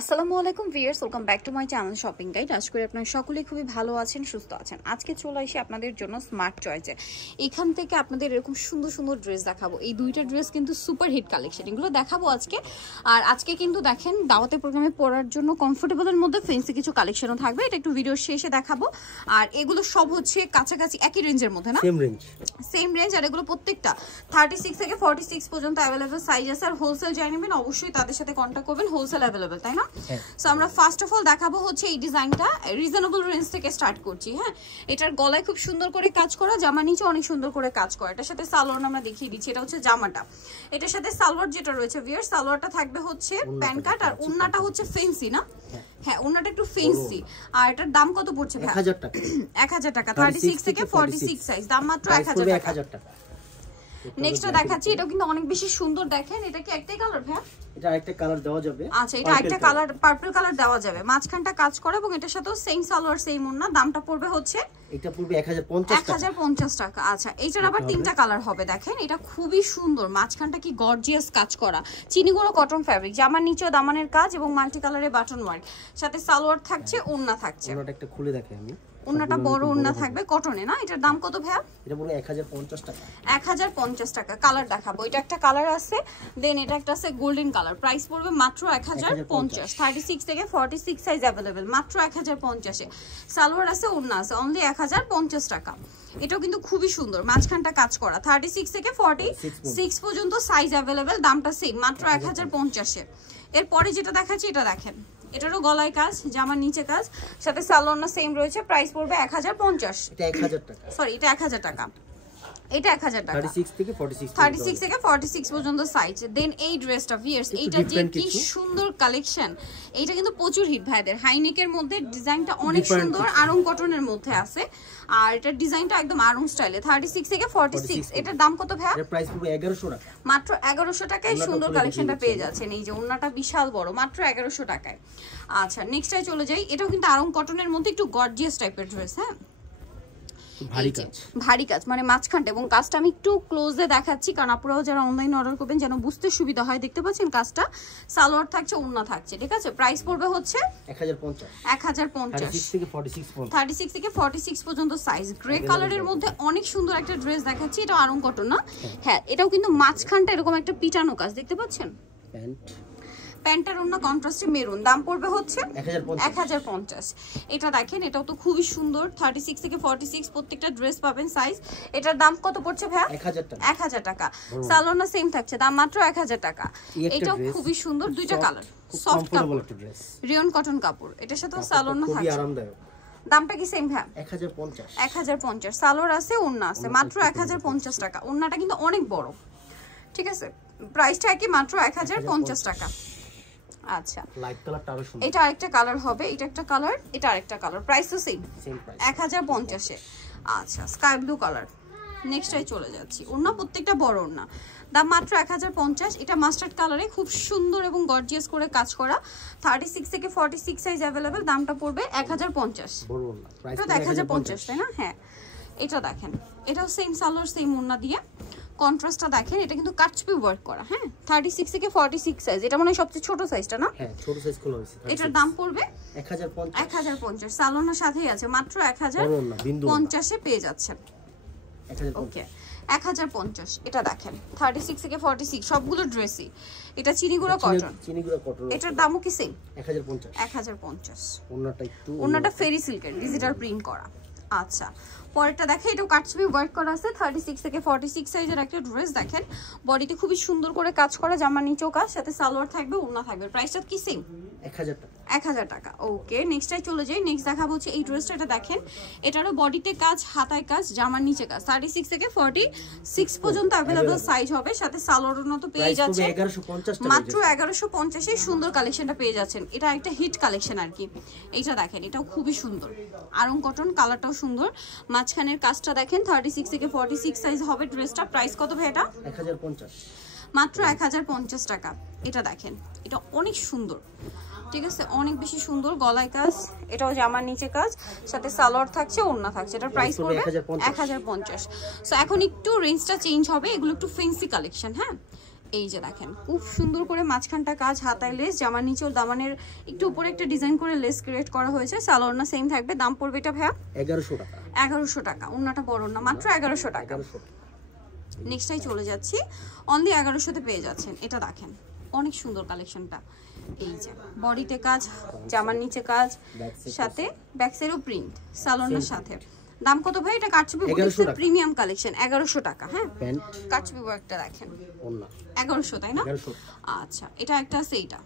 আসসালামু আলাইকুম viewers, welcome back to my channel shopping guide. আশা করি আপনারা সকলেই খুবই ভালো আছেন, সুস্থ আছেন। আজকে চলে আসি আপনাদের জন্য স্মার্ট চয়েসে। এখান থেকে আপনাদের এরকম সুন্দর সুন্দর ড্রেস দেখাবো। এই দুইটা ড্রেস কিন্তু সুপার হিট কালেকশন, এগুলো দেখাবো আজকে। আর আজকে কিন্তু দেখেন দাওয়াতের প্রোগ্রামে পরার জন্য কমফোর্টেবলের মধ্যে ফেন্সি কিছু কালেকশনও থাকবে, এটা একটু ভিডিওর শেষে দেখাবো। আর এগুলো সব হচ্ছে কাছাকাছি একই রেঞ্জের মধ্যে, না সেম রেঞ্জ। আর এগুলো প্রত্যেকটা 36 থেকে 46 পর্যন্ত অ্যাভেলেবল সাইজ আছে। আর হোলসেল যাই নেবেন অবশ্যই তাদের সাথে কন্ট্যাক্ট করবেন, হোলসেল অ্যাভেলেবল, তাই না? সো আমরা ফার্স্ট অফ অল দেখাবো হচ্ছে এই ডিজাইনটা রিজনেবল রেঞ্জ থেকে স্টার্ট করছি। হ্যাঁ, এটার গলায় খুব সুন্দর করে কাজ করা, জামার নিচে অনেক সুন্দর করে কাজ করা। এটার সাথে সালোয়ার আমরা দেখিয়ে দিচ্ছি, এটা হচ্ছে জামাটা। এটার সাথে সালোয়ার যেটা রয়েছে ভিউয়ার, সালোয়ারটা থাকবে হচ্ছে প্যান্ট কাট, আর ওন্নাটা হচ্ছে ফেন্সি, না? হ্যাঁ, ওন্নাটা একটু ফেন্সি। আর এটার দাম কত পড়ছে? 1000 টাকা। 1000 টাকা, 36 থেকে 46 সাইজ, দাম মাত্র 1000 টাকা। নেক্সটটা দেখাচ্ছি, এটা কিন্তু অনেক বেশি সুন্দর। দেখেন এটা কি একটাই কালার ভাই? এটা আরেকটা কালার দেওয়া যাবে। আচ্ছা, এটা একটা কালার পার্পল কালার দেওয়া যাবে, মাঝখানটা কাজ করে এবং এটার সাথেও সেম সালোয়ার সেম ওন্না। দামটা পড়বে হচ্ছে এটা পড়বে 1050 টাকা। আচ্ছা, এইটার আবার তিনটা কালার হবে। দেখেন এটা খুবই সুন্দর, মাঝখানটা কি গর্জিয়াস কাজ করা, চিনিগুঁড়ো কটন ফ্যাব্রিক, জামার নিচেও দামানের কাজ এবং মাল্টি কালারে বাটন ওয়ার্ক, সাথে সালোয়ার থাকছে, ওন্না থাকছে। ওন্নাটা একটা খুলে দেখাই আমি। ওন্নাটা বড় ওন্না থাকবে, কটনে, না? এটার দাম কত ভাইয়া? এটা পুরো 1050 টাকা। 1050 টাকা। কালার দেখাবো, এটা একটা কালার আছে, দেন এটা একটা আছে গোল্ডেন কালার। প্রাইস পড়বে মাত্র 1050। 36 থেকে 46 সাইজ अवेलेबल, মাত্র 1050 এ। সালোয়ার আছে, ওন্না আছে, অনলি 1050 টাকা। এটাও কিন্তু খুবই সুন্দর, মাঝখানটা কাজ করা। 36 থেকে 46 পর্যন্ত সাইজ अवेलेबल, দামটা সেম, মাত্র 1050 এ। এরপরে যেটা দেখাচ্ছি এটা দেখেন, এটারও গলায় কাজ, জামার নিচে কাজ, সাথে সালোয়ার সেম রয়েছে। প্রাইস পড়বে 1050। এটা 1000 টাকা। সরি, এটা 1000 টাকা। এটা 1000 টাকা। 36 থেকে 46 পর্যন্ত সাইজ। দেন এই ড্রেসটা ভিউয়ার্স, এইটা যে কি সুন্দর কালেকশন, এইটা কিন্তু প্রচুর হিট ভাইদের। হাইনেকের মধ্যে ডিজাইনটা অনেক সুন্দর, আরং কটনের মধ্যে আছে। আর এটার ডিজাইনটা একদম আরং স্টাইলে। 36 থেকে 46। এটার দাম কত ভাই? এর প্রাইস পুরো 1100 টাকা। মাত্র 1100 টাকায় সুন্দর কালেকশনটা পেয়ে যাচ্ছেন। এই যে ওন্নাটা বিশাল বড়, মাত্র 1100 টাকায়। আচ্ছা, নেক্সটে চলে যাই। এটাও কিন্তু আরং কটনের মধ্যে একটু গর্জিয়াস টাইপের ড্রেস। হ্যাঁ, ভারী কাজ, মানে মাঝখানটা, এবং কাজটা আমি একটু ক্লোজে দেখাচ্ছি কারণ আপনারাও যারা অনলাইনে অর্ডার করবেন যেন বুঝতে সুবিধা হয়। দেখতে পাচ্ছেন কাজটা, সালোয়ার থাকছে, ওন্না থাকছে, ঠিক আছে? প্রাইস পড়বে হচ্ছে 1050। 36 থেকে 46 পর্যন্ত সাইজ। গ্রে কালারের মধ্যে অনেক সুন্দর একটা ড্রেস দেখাচ্ছি, এটা আরং কটন, না? হ্যাঁ, এটাও কিন্তু মাঝখানটা এরকম একটা পিটানো কাজ, দেখতে পাচ্ছেন? প্যান্টার ওন্না কন্ট্রাস্টে মেরুন, দাম পড়বে হচ্ছে 1050। এটা দেখেন, এটাও তো খুবই সুন্দর। 36 থেকে 46 প্রত্যেকটা ড্রেস পাবেন সাইজ। এটার দাম কত পড়ছে ভাই? 1000 টাকা। সালোয়ার সেম থাকছে, দাম মাত্র 1000 টাকা। এটাও খুবই সুন্দর, দুইটা কালার, সফট কাপড়, রিয়ন কটন কাপড়। এটার সাথে সালোয়ার থাকছে, আরামদায়ক। দামটা কি সেম ভাই? 1050। সালোয়ার আছে, ওন্না আছে, মাত্র 1050 টাকা। ওন্নাটা কিন্তু অনেক বড়, ঠিক আছে? প্রাইসটা কি মাত্র 1050 টাকা। আচ্ছা, লাইট কালারটা আরো সুন্দর। এটা আরেকটা কালার হবে, এটা একটা কালার, এটা আরেকটা কালার। প্রাইস তো সেম, 1050 এ। আচ্ছা, স্কাই ব্লু কালার। নেক্সটে চলে যাচ্ছি। ওন্না প্রত্যেকটা বড় ওন্না, দাম মাত্র 1050। এটা মাস্টার্ড কালারে খুব সুন্দর এবং গর্জিয়াস করে কাজ করা। 36 থেকে 46 সাইজ अवेलेबल, দামটা পড়বে 1050। বড় ওন্না, প্রাইস 1050, তাই না? হ্যাঁ, এটা দেখেন, এটাও সেম সালোয়ার সেম ওন্না দিয়ে। কন্ট্রাস্টটা দেখেন, এটা কিন্তু কাটছবি ওয়ার্ক করা। হ্যাঁ, 36 থেকে 46 সাইজ, এটা মানে সবচেয়ে ছোট সাইজটা, না? হ্যাঁ, ছোট সাইজ খোলা হয়েছে। এটার দাম পড়বে 1050। সালোনার সাথেই আছে, মাত্র 1050 এ পেয়ে যাচ্ছেন। ওকে, 1050। এটা দেখেন 36 থেকে 46 সবগুলো ড্রেসই। এটা চিনিগুঁড়ো কটন, এটার দামও কি সেম? 1050। ওন্নাটা ফেরি সিল্কের ডিজিটাল প্রিন্ট করা। আচ্ছা, পরেরটা দেখেন, এটাও কাটছবি ওয়ার্ক করা আছে। 36 থেকে 46 সাইজের একটা ড্রেস। দেখেন বডিতে খুবই সুন্দর করে কাজ করা, জামার নিচেও কাজ, সাথে সালোয়ার থাকবে, ওন্না থাকবে। প্রাইসটা কি সেম? 1000 টাকা। ওকে, নেক্সটটাই চলে যাই। নেক্সট দেখাবো হচ্ছে এই ড্রেসটা। এটা দেখেন, এটারও বডিতে কাজ, হাতায় কাজ, জামার নিচে কাজ। 36 থেকে 46 পর্যন্ত अवेलेबल সাইজ হবে, সাথে সালোয়ারের মতো পেয়ে যাচ্ছেন। মাত্র 1150 এ সুন্দর কালেকশনটা পেয়ে যাচ্ছেন। এটা একটা হিট কালেকশন আর কি। এইটা দেখেন, এটাও খুবই সুন্দর, আরং কটন, কালারটাও সুন্দর। মাঝখানের কাজটা দেখেন, 36 থেকে 46 সাইজ হবে ড্রেসটা। প্রাইস কত ভাই এটা? 1050। মাত্র 1050 টাকা। এটা দেখেন, এটা অনেক সুন্দর, ঠিক আছে? অনেক বেশি সুন্দর, গলায় কাজ, এটাও জামার নিচে কাজ, সাথে সালোয়ার থাকছে, ওন্না থাকছে। এটার প্রাইস পড়বে 1050। সো এখন একটু রেঞ্জটা চেঞ্জ হবে, এগুলো একটু ফ্যান্সি কালেকশন। হ্যাঁ, এই যে দেখেন খুব সুন্দর করে মাঝখানটা কাজ, হাতায় লেস, জামার নিচেও দামানের একটু উপরে একটা ডিজাইন করে লেস ক্রিয়েট করা হয়েছে। সালোয়ারটা সেম থাকবে। দাম পড়বে এটা ভাইয়া 1100 টাকা। 1100 টাকা। ওন্নাটা বড় না, মাত্র 1100 টাকা। নেক্সটটাই চলে যাচ্ছি, অনলি 1100-তে পেয়ে যাচ্ছেন। এটা দেখেন অনেক সুন্দর কালেকশনটা। এই যে বডিতে কাজ, জামার নিচে কাজ, সাথে ব্যাক সাইডেও প্রিন্ট, সালোয়ারের সাথে। দাম কত ভাই? এটা কাটছবি বুটিক্সের প্রিমিয়াম কালেকশন, 1100 টাকা। হ্যাঁ, কাটছবি ওয়ার্কটা দেখেন, 1100 তাই না? আচ্ছা, এটা একটা আছে, এইটা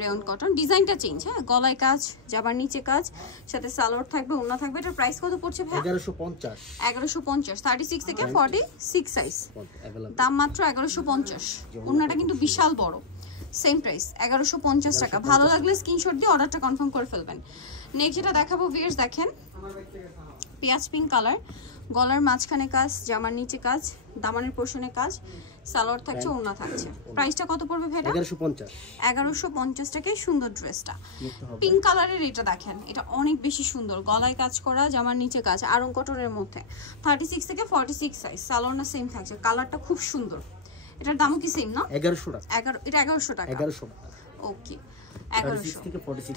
রেয়ন কটন, ডিজাইনটা চেঞ্জ। হ্যাঁ, গলায় কাজ, জামার নিচে কাজ, সাথে সালোয়ার থাকবে, ওড়না থাকবে। এটার প্রাইস কত পড়ছে ভাই? 1150। 1150, 36 থেকে 46 সাইজ। দাম মাত্র 1150। ওড়নাটা কিন্তু বিশাল বড়। সেম প্রাইস 1150 টাকা। ভালো লাগলে স্ক্রিনশট দিয়ে অর্ডারটা কনফার্ম করে ফেলবেন। নেক্সট যেটা দেখাবো ভিউয়ার্স, দেখেন পেঁয়াজ পিঙ্ক কালার, গলার মাঝখানে কাজ, জামার নিচে কাজ, দামানের পোর্শনে কাজ, সালোয়ার থাকছে, ওড়না থাকছে। প্রাইসটা কত পড়বে ভাইটা? 1150। 1150 টাকায় সুন্দর ড্রেসটা। পিঙ্ক কালারের এটা দেখেন, এটা অনেক বেশি সুন্দর, গলায় কাজ করা, জামার নিচে কাজ, আরং কটনের মধ্যে, 36 থেকে 46 সাইজ। সালোয়ারটা সেম থাকছে, কালারটা খুব সুন্দর। এটার দামও কি সেম না? 1100 টাকা। এটা 1100 টাকা। 1100 টাকা। ওকে,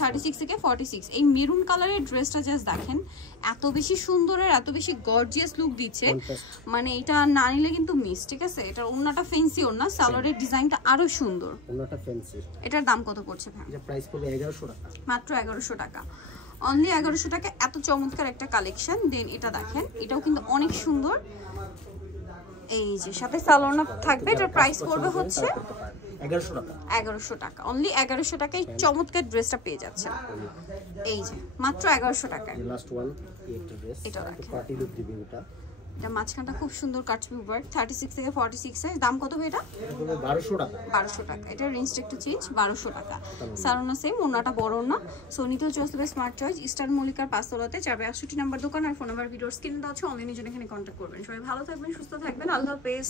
36 থেকে 46। এই মেরুন কালারের ড্রেসটা জাস্ট দেখেন, এত বেশি সুন্দর আর এত বেশি গর্জিয়াস লুক দিচ্ছে, মানে এটা না নিলে কিন্তু মিস। ঠিক আছে, এটার ওন্নাটা ফ্যান্সি ওন্না, সালোয়ারের ডিজাইনটা আরো সুন্দর। ওন্নাটা ফ্যান্সি। এটার দাম কত পড়ছে ভাই? এটা প্রাইস পড়বে 1100 টাকা। মাত্র 1100 টাকা। অনলি 1100 টাকা। এত চমৎকার একটা কালেকশন। দেন এটা দেখেন, এটাও কিন্তু অনেক সুন্দর। এই যে সাথে সালোয়ার থাকবে। এটার প্রাইস পড়বে হচ্ছে 1100 টাকা। 1100 টাকা। অনলি 1100 টাকায় চমৎকার ড্রেসটা পেয়ে যাচ্ছেন। এই যে মাত্র 1100 টাকায়। লাস্ট ওয়ান একটা ড্রেস, এটা দেখেন, পার্টি লুক দিবে এটা। এটা মাঝখানটা খুব সুন্দর কাটছবি ওয়ার্ক, 36 থেকে 46 সাইজ। দাম কত ভাই এটা? 1200 টাকা। 1200 টাকা। এটা রেঞ্জটা একটু চেঞ্জ, 1200 টাকা। সালোনা সেম, ওন্নাটা বড় না। সো নিতেও চলে আসবে স্মার্ট চয়েস, ইস্টার্ন মল্লিকার 5 তলাতে, 462 নাম্বার দোকান। আর ফোন নাম্বার ভিডিওর স্ক্রিনে দেওয়া আছে, অনলাইনে জন্য এখানে কন্ট্যাক্ট করবেন। সবাই ভালো থাকবেন, সুস্থ থাকবেন, আল্লাহ হাফেজ।